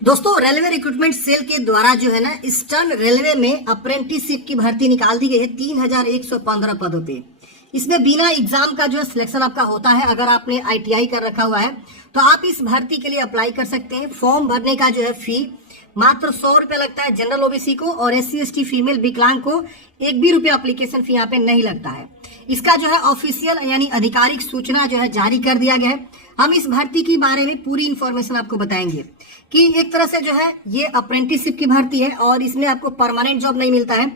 दोस्तों, railway recruitment cell के द्वारा जो है ना ईस्टर्न रेलवे में अप्रेंटिसशिप की भर्ती निकाल दी गई है 3115 पदों पे। इसमें बिना एग्जाम का जो है सिलेक्शन आपका होता है। अगर आपने आईटीआई कर रखा हुआ है तो आप इस भर्ती के लिए अप्लाई कर सकते हैं। फॉर्म भरने का जो है फी मात्र 100 रुपया लगता है जनरल ओबीसी को, और SC ST फीमेल विकलांग को 1 भी रुपया एप्लीकेशन फी यहाँ पे नहीं लगता है। इसका जो है ऑफिशियल यानी आधिकारिक सूचना जो है जारी कर दिया गया है। हम इस भर्ती के बारे में पूरी इंफॉर्मेशन आपको बताएंगे कि एक तरह से जो है ये अप्रेंटिसशिप की भर्ती है और इसमें आपको परमानेंट जॉब नहीं मिलता है।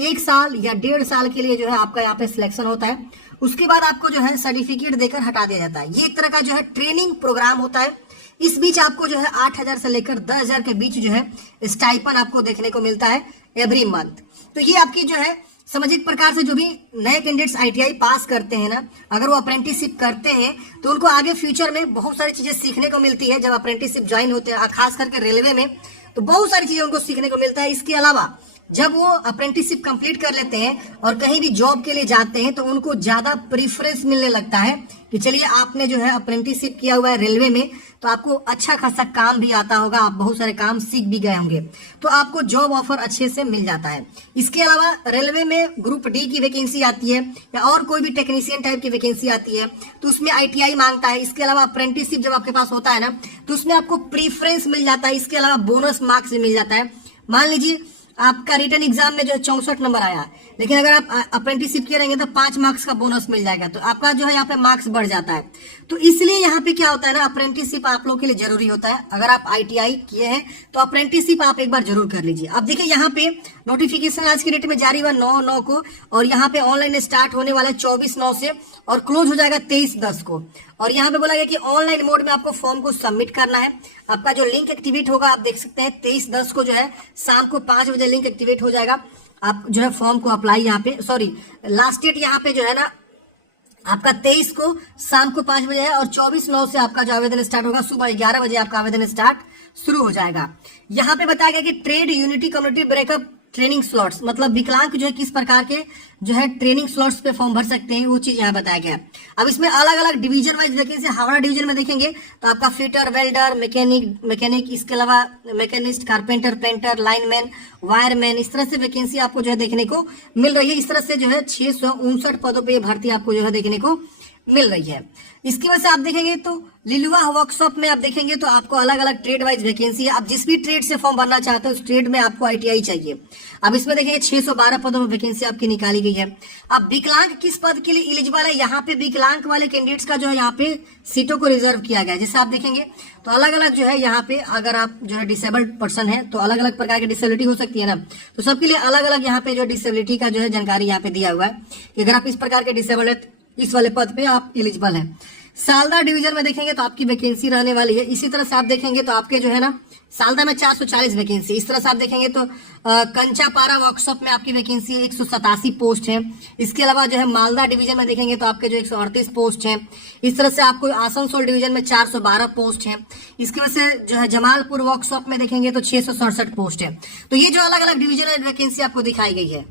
1 साल या 1.5 साल के लिए जो है आपका यहाँ पे सिलेक्शन होता है। उसके बाद आपको जो है सर्टिफिकेट देकर हटा दिया जाता है। ये एक तरह का जो है ट्रेनिंग प्रोग्राम होता है। इस बीच आपको जो है 8,000 से लेकर 10,000 के बीच जो है स्टाइपन आपको देखने को मिलता है एवरी मंथ। तो ये आपकी जो है समझ, एक प्रकार से जो भी नए कैंडिडेट्स आईटीआई पास करते हैं ना, अगर वो अप्रेंटिसशिप करते हैं तो उनको आगे फ्यूचर में बहुत सारी चीजें सीखने को मिलती है। जब अप्रेंटिसशिप ज्वाइन होते हैं खास करके रेलवे में, तो बहुत सारी चीजें उनको सीखने को मिलता है। इसके अलावा जब वो अप्रेंटिसशिप कंप्लीट कर लेते हैं और कहीं भी जॉब के लिए जाते हैं तो उनको ज्यादा प्रीफरेंस मिलने लगता है कि चलिए आपने जो है अप्रेंटिसशिप किया हुआ है रेलवे में, तो आपको अच्छा खासा काम भी आता होगा, आप बहुत सारे काम सीख भी गए होंगे, तो आपको जॉब ऑफर अच्छे से मिल जाता है। इसके अलावा रेलवे में ग्रुप डी की वैकेंसी आती है या और कोई भी टेक्नीशियन टाइप की वैकेंसी आती है तो उसमें आईटीआई मांगता है। इसके अलावा अप्रेंटिसशिप जब आपके पास होता है ना तो उसमें आपको प्रीफरेंस मिल जाता है। इसके अलावा बोनस मार्क्स भी मिल जाता है। मान लीजिए आपका रिटर्न एग्जाम में जो 64 नंबर आया, लेकिन अगर आप अप्रेंटिसशिप किए रहेंगे तो 5 मार्क्स का बोनस मिल जाएगा, तो आपका जो है यहाँ पे मार्क्स बढ़ जाता है। तो इसलिए यहाँ पे क्या होता है ना, अप्रेंटिसशिप आप लोग के लिए जरूरी होता है। अगर आप आईटीआई किए हैं तो अप्रेंटिसशिप आप एक बार जरूर कर लीजिए। अब देखिए यहाँ पे नोटिफिकेशन आज की डेट में जारी हुआ 9/9 को, और यहाँ पे ऑनलाइन स्टार्ट होने वाला है 24/9 से और क्लोज हो जाएगा 23/10 को। और यहाँ पे बोला गया कि ऑनलाइन मोड में आपको फॉर्म को सबमिट करना है। आपका जो लिंक एक्टिवेट होगा आप देख सकते हैं 23/10 को जो है शाम को 5 बजे लिंक एक्टिवेट हो जाएगा। आप जो है फॉर्म को अप्लाई यहाँ पे, सॉरी लास्ट डेट यहाँ पे जो है ना आपका 23 को शाम को 5 बजे है और 24/9 से आपका जो आवेदन स्टार्ट होगा सुबह 11 बजे आपका आवेदन स्टार्ट शुरू हो जाएगा। यहाँ पे बताया गया कि trade unity community breakup training slots, मतलब विकलांग जो है किस प्रकार के जो है ट्रेनिंग स्लॉट्स पे फॉर्म भर सकते हैं, वो चीज यहाँ बताया गया है। अब इसमें अलग अलग division wise vacancy, Howrah division में देखेंगे तो आपका फिटर, वेल्डर, मैकेनिक, इसके अलावा machinist, carpenter, painter, lineman, wireman, इस तरह से वैकेंसी आपको जो है देखने को मिल रही है। इस तरह से जो है 659 पदों पर भर्ती आपको जो है देखने को मिल रही है। इसकी वजह से आप देखेंगे तो लिलुआ वर्कशॉप में आप देखेंगे तो आपको अलग अलग ट्रेड वाइज वैकेंसी है। आप जिस भी ट्रेड से फॉर्म भरना चाहते हो उस ट्रेड में आपको आईटीआई चाहिए। अब इसमें देखेंगे 612 पदों में वैकेंसी आपकी निकाली गई है। अब विकलांग किस पद के लिए एलिजिबल है, यहाँ पे विकलांग वाले कैंडिडेट्स का जो है यहाँ पे सीटों को रिजर्व किया गया है। जैसे आप देखेंगे तो अलग अलग जो है यहाँ पे, अगर आप जो है डिसेबल्ड पर्सन है तो अलग अलग प्रकार की डिसेबिलिटी हो सकती है ना, तो सबके लिए अलग अलग यहाँ पे जो डिसेबिलिटी का जो है जानकारी यहाँ पे दिया हुआ है कि अगर आप इस प्रकार के डिसेबल्ड है इस वाले पद पे आप एलिजिबल हैं। सालदा डिवीजन में देखेंगे तो आपकी वैकेंसी रहने वाली है। इसी तरह से आप देखेंगे तो आपके जो है ना सालदा में 440 वैकेंसी। इस तरह से आप देखेंगे तो कंचापारा वर्कशॉप में आपकी वैकेंसी 187 पोस्ट है। इसके अलावा जो है मालदा डिवीजन में देखेंगे तो आपके जो 138 पोस्ट है। इस तरह से आपको आसनसोल डिवीजन में 412 पोस्ट है। इसकी वजह से जो है जमालपुर वर्कशॉप में देखेंगे तो 667 पोस्ट है। तो ये जो अलग अलग डिवीजन वैकेंसी आपको दिखाई गई है,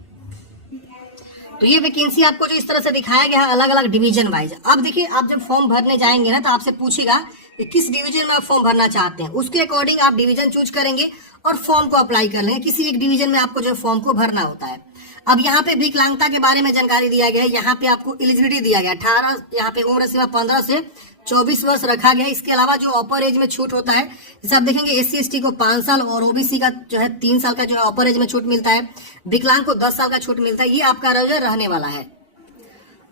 तो ये वैकेंसी आपको जो इस तरह से दिखाया गया है अलग अलग डिवीजन वाइज। अब देखिए आप जब फॉर्म भरने जाएंगे ना तो आपसे पूछेगा कि किस डिवीजन में आप फॉर्म भरना चाहते हैं, उसके अकॉर्डिंग आप डिवीजन चूज करेंगे और फॉर्म को अप्लाई कर लेंगे। किसी एक डिवीजन में आपको जो फॉर्म को भरना होता है। अब यहाँ पे विकलांगता के बारे में जानकारी दिया गया है। यहाँ पे आपको एलिजिबिलिटी दिया गया 18, यहाँ पे उम्र सीमा 15 से 24 वर्ष रखा गया है। इसके अलावा जो अपर एज में छूट होता है, जैसे आप देखेंगे SC ST को 5 साल और ओबीसी का जो है 3 साल का जो है अपर एज में छूट मिलता है। विकलांग को 10 साल का छूट मिलता है। ये आपका रहने वाला है।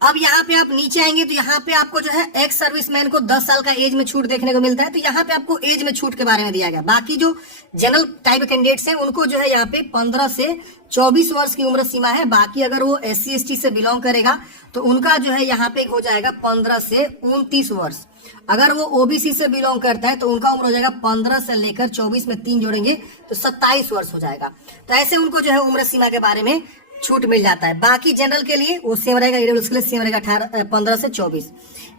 अब यहाँ पे आप नीचे आएंगे तो यहाँ पे आपको जो है एक्स सर्विसमैन को 10 साल का एज में छूट देखने को मिलता है। तो यहाँ पे आपको एज में छूट के बारे में दिया गया। बाकी जो जनरल टाइप कैंडिडेट्स हैं उनको जो है यहाँ पे 15 से 24 वर्ष की उम्र सीमा है। बाकी अगर वो SC ST से बिलोंग करेगा तो उनका जो है यहाँ पे हो जाएगा 15 से 29 वर्ष। अगर वो ओबीसी से बिलोंग करता है तो उनका उम्र हो जाएगा 15 से लेकर 24 में 3 जोड़ेंगे तो 27 वर्ष हो जाएगा। तो ऐसे उनको जो है उम्र सीमा के बारे में छूट मिल जाता है। बाकी जनरल के लिए वो सेम रहेगा, ईडब्ल्यूएस के लिए सेम रहेगा 15 से 24।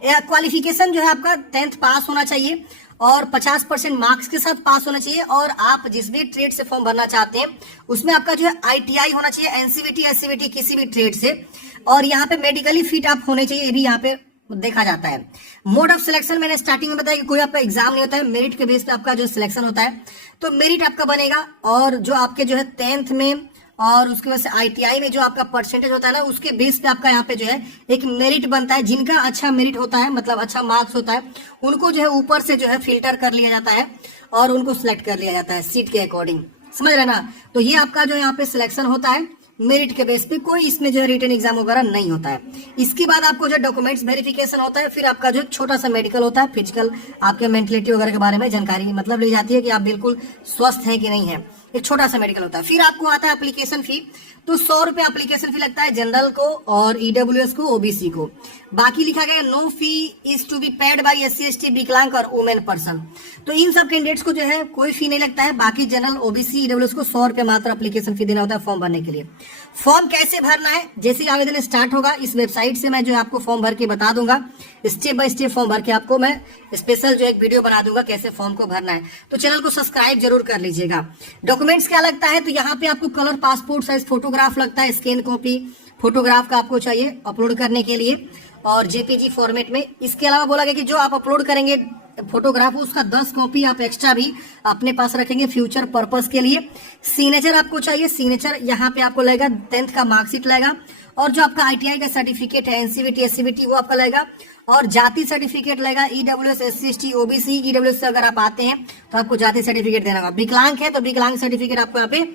क्वालिफिकेशन जो है आपका 10th पास होना चाहिए और 50% मार्क्स के साथ पास होना चाहिए। और आप जिस भी ट्रेड से फॉर्म भरना चाहते हैं उसमें आपका जो है आईटीआई होना चाहिए, एनसीवीटी एससीवीटी किसी भी ट्रेड से। और यहाँ पे मेडिकली फिट आप होने चाहिए, ये भी यहाँ पे देखा जाता है। मोड ऑफ सिलेक्शन मैंने स्टार्टिंग में बताया कि कोई आपका एग्जाम नहीं होता है, मेरिट के बेस पे आपका जो सिलेक्शन होता है। तो मेरिट आपका बनेगा, और जो आपके जो है 10th में और उसके बाद से ITI में जो आपका परसेंटेज होता है ना, उसके बेस पे आपका यहाँ पे जो है एक मेरिट बनता है। जिनका अच्छा मेरिट होता है, मतलब अच्छा मार्क्स होता है, उनको जो है ऊपर से जो है फिल्टर कर लिया जाता है और उनको सिलेक्ट कर लिया जाता है सीट के अकॉर्डिंग, समझ रहे ना। तो ये आपका जो यहाँ पे सिलेक्शन होता है मेरिट के बेस पे, कोई इसमें जो है रिटन एग्जाम वगैरह नहीं होता है। इसके बाद आपको जो डॉक्यूमेंट्स वेरिफिकेशन होता है, फिर आपका जो छोटा सा मेडिकल होता है, फिजिकल आपके मेंटलिटी वगैरह के बारे में जानकारी मतलब ली जाती है कि आप बिल्कुल स्वस्थ हैं कि नहीं है, एक छोटा सा मेडिकल होता है। फिर आपको आता है एप्लीकेशन फी, तो 100 रुपए एप्लीकेशन फी लगता है जनरल को और EWS को, OBC को। बाकी लिखा गया no fee is to be paid by SC ST विकलांग और वुमेन पर्सन। तो इन सब कैंडिडेट्स को जो है कोई फी नहीं लगता है। बाकी जनरल, OBC, EWS को 100 रुपए मात्र एप्लीकेशन फी देना होता है फॉर्म भरने के लिए। फॉर्म कैसे भरना है, जैसे आवेदन स्टार्ट होगा इस वेबसाइट से मैं जो है आपको फॉर्म भर के बता दूंगा, स्टेप बाय स्टेप फॉर्म भर के आपको मैं स्पेशल जो एक वीडियो बना दूंगा कैसे फॉर्म को भरना है। तो चैनल को सब्सक्राइब जरूर कर लीजिएगा। डॉक्यूमेंट्स क्या लगता है, तो यहाँ पे आपको कलर पासपोर्ट साइज फोटोग्राफ लगता है, स्कैन कॉपी फोटोग्राफ का आपको चाहिए अपलोड करने के लिए, और JPG फॉर्मेट में। इसके अलावा बोला गया कि जो आप अपलोड करेंगे फोटोग्राफ, उसका 10 कॉपी आप एक्स्ट्रा भी अपने पास रखेंगे फ्यूचर पर्पस के लिए। सिग्नेचर आपको चाहिए, सिग्नेचर यहाँ पे आपको लगेगा 10th का मार्कशीट लगेगा, और जो आपका ITI का सर्टिफिकेट है, NCVT SCVT वो आपका लगेगा, और जाति सर्टिफिकेट लगेगा। EWS SC ST OBC EWS से अगर आप आते हैं तो आपको जाति सर्टिफिकेट देना होगा। विकलांग है तो विकलांग सर्टिफिकेट आपको यहाँ पे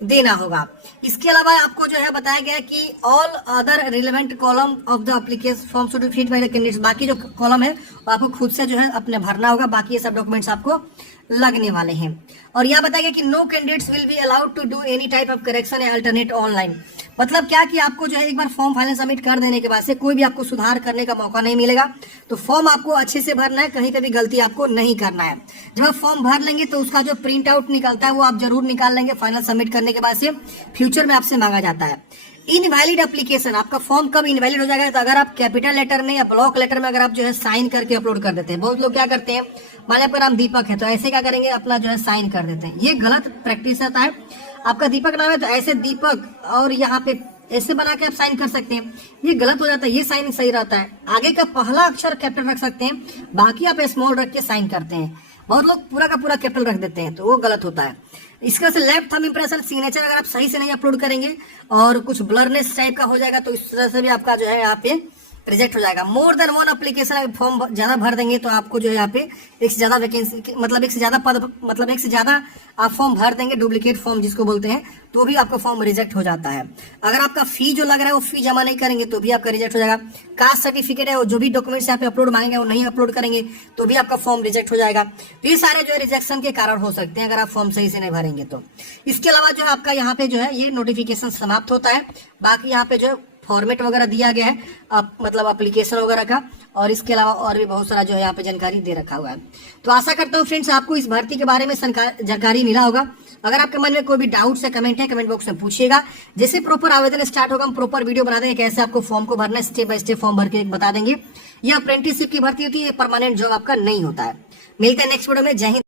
देना होगा। इसके अलावा आपको जो है बताया गया कि all other relevant column of the application form should be filled by the candidates. बाकी जो कॉलम है वो आपको खुद से जो है अपने भरना होगा, बाकी ये सब डॉक्यूमेंट्स आपको लगने वाले हैं। और यह बताया गया कि no candidates will be allowed to do any type of correction या अल्टरनेट ऑनलाइन। मतलब क्या कि आपको जो है एक बार फॉर्म फाइनल सबमिट कर देने के बाद से कोई भी आपको सुधार करने का मौका नहीं मिलेगा। तो फॉर्म आपको अच्छे से भरना है, कहीं पे भी गलती आपको नहीं करना है। जब आप फॉर्म भर लेंगे तो उसका जो प्रिंट आउट निकलता है वो आप जरूर निकाल लेंगे फाइनल सबमिट करने के बाद से, फ्यूचर में आपसे मांगा जाता है। इनवैलिड एप्लीकेशन, आपका फॉर्म कब इनवैलिड हो जाएगा, तो अगर आप कैपिटल लेटर में या ब्लॉक लेटर में अगर आप जो है साइन करके अपलोड कर देते हैं। बहुत लोग क्या करते हैं, मान आपका नाम दीपक है तो ऐसे क्या करेंगे, अपना जो है साइन कर देते हैं। ये गलत प्रैक्टिस होता है। आपका दीपक नाम है तो ऐसे दीपक और यहाँ पे ऐसे बना के आप साइन कर सकते हैं, ये गलत हो जाता है। ये साइन सही रहता है, आगे का पहला अक्षर कैपिटल रख सकते हैं, बाकी आप स्मॉल रख के साइन करते हैं। बहुत लोग पूरा का पूरा कैपिटल रख देते हैं तो वो गलत होता है। इसके वजह से लेफ्ट थंब इंप्रेशन सिग्नेचर अगर आप सही से नहीं अपलोड करेंगे और कुछ ब्लरनेस टाइप का हो जाएगा तो इस तरह से भी आपका जो है यहाँ पे रिजेक्ट हो जाएगा। More than one application form ज्यादा भर देंगे तो आपको जो है यहाँ पे एक से ज्यादा वैकेंसी, मतलब एक से ज्यादा पद, मतलब एक से ज्यादा आप फॉर्म भर देंगे, डुप्लीकेट फॉर्म जिसको बोलते हैं, तो भी आपका फॉर्म रिजेक्ट हो जाता है। अगर आपका फी जो लग रहा है वो फी जमा नहीं करेंगे तो भी आपका रिजेक्ट हो जाएगा। कास्ट सर्टिफिकेट है, जो भी डॉक्यूमेंट्स यहाँ पे अपलोड मांगेंगे वो नहीं अपलोड करेंगे तो भी आपका फॉर्म रिजेक्ट हो जाएगा। तो ये सारे जो है रिजेक्शन के कारण हो सकते हैं अगर आप फॉर्म सही से नहीं भरेंगे तो। इसके अलावा जो है आपका यहाँ पे जो है ये नोटिफिकेशन समाप्त होता है। बाकी यहाँ पे जो है फॉर्मेट वगैरह दिया गया है, मतलब एप्लीकेशन वगैरह का, और इसके अलावा और भी बहुत सारा जो है यहाँ पे जानकारी दे रखा हुआ है। तो आशा करता हूँ फ्रेंड्स आपको इस भर्ती के बारे में जानकारी मिला होगा। अगर आपके मन में कोई भी डाउट है, कमेंट है, कमेंट बॉक्स में पूछिएगा। जैसे प्रॉपर आवेदन स्टार्ट होगा हम प्रॉपर वीडियो बना देंगे कैसे आपको फॉर्म को भरना है, स्टेप बाय स्टेप फॉर्म भर के बता देंगे। यह अप्रेंटिसशिप की भर्ती होती है, परमानेंट जॉब आपका नहीं होता है। मिलते हैं नेक्स्ट वीडियो में। जय हिंद।